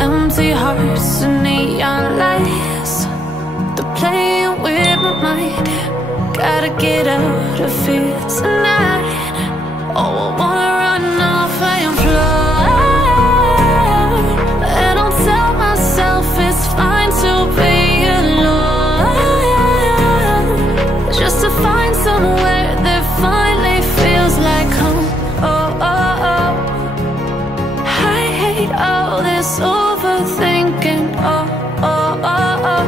Empty hearts and neon lights, they're playing with my mind. Gotta get out of here tonight. Oh, I wanna run off and fly. And I'll tell myself it's fine to be alone, just to find somewhere that finally feels like home. Oh, oh, oh. I hate all this overthinking. Oh, oh, oh, oh.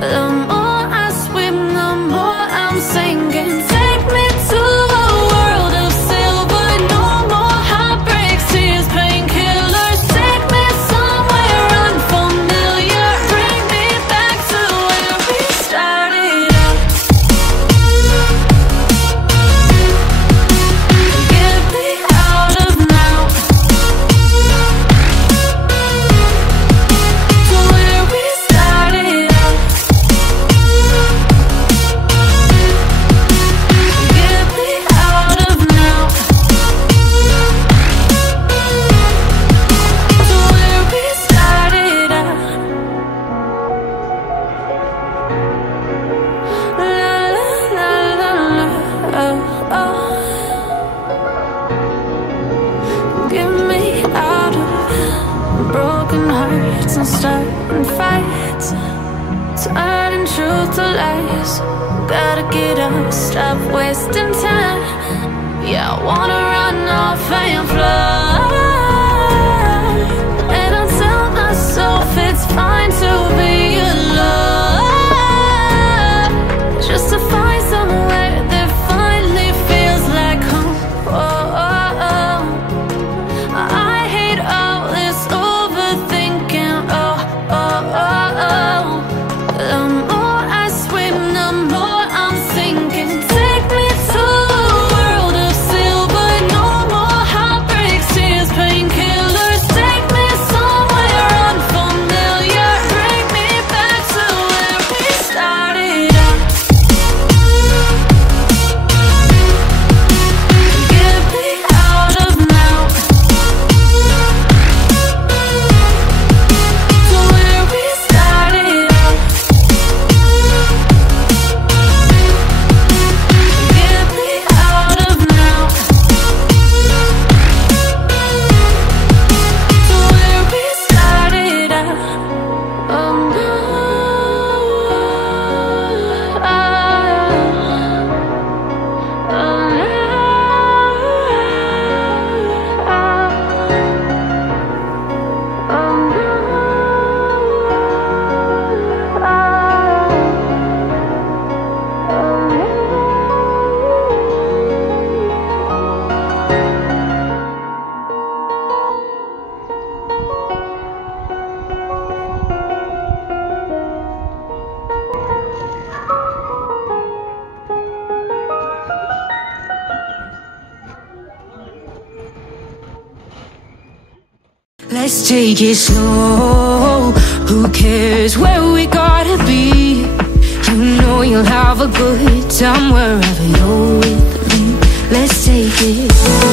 The more I swim, the more I'm sinking. Take me to a world of silver. No more heartbreaks, tears, painkillers. Take me somewhere unfamiliar. Bring me back to where we started out. Get me out of now, to where we started out. Get me out of now, to where we started out. La la la la la, oh, oh. Get me out of broken hearts and starting fights, turning truth to lies. Gotta get up, stop wasting time. Yeah, I wanna run off and fly. And I'll tell myself it's fine to be alone, just to find somewhere that finally feels like home. Oh, oh, oh. I hate all this overthinking. Oh, oh, oh, oh. The more I swim, the more I'm sinking. Take me to a world of silver. No more heartbreaks, tears, painkillers. Take me somewhere unfamiliar. Bring me back to where we started out. Get me out of now, to where we started out. Get me out of now, to where we started out. Oh no, oh Let's take it slow. Who cares where we gotta be? You know you'll have a good time wherever you're with me. Let's take it slow.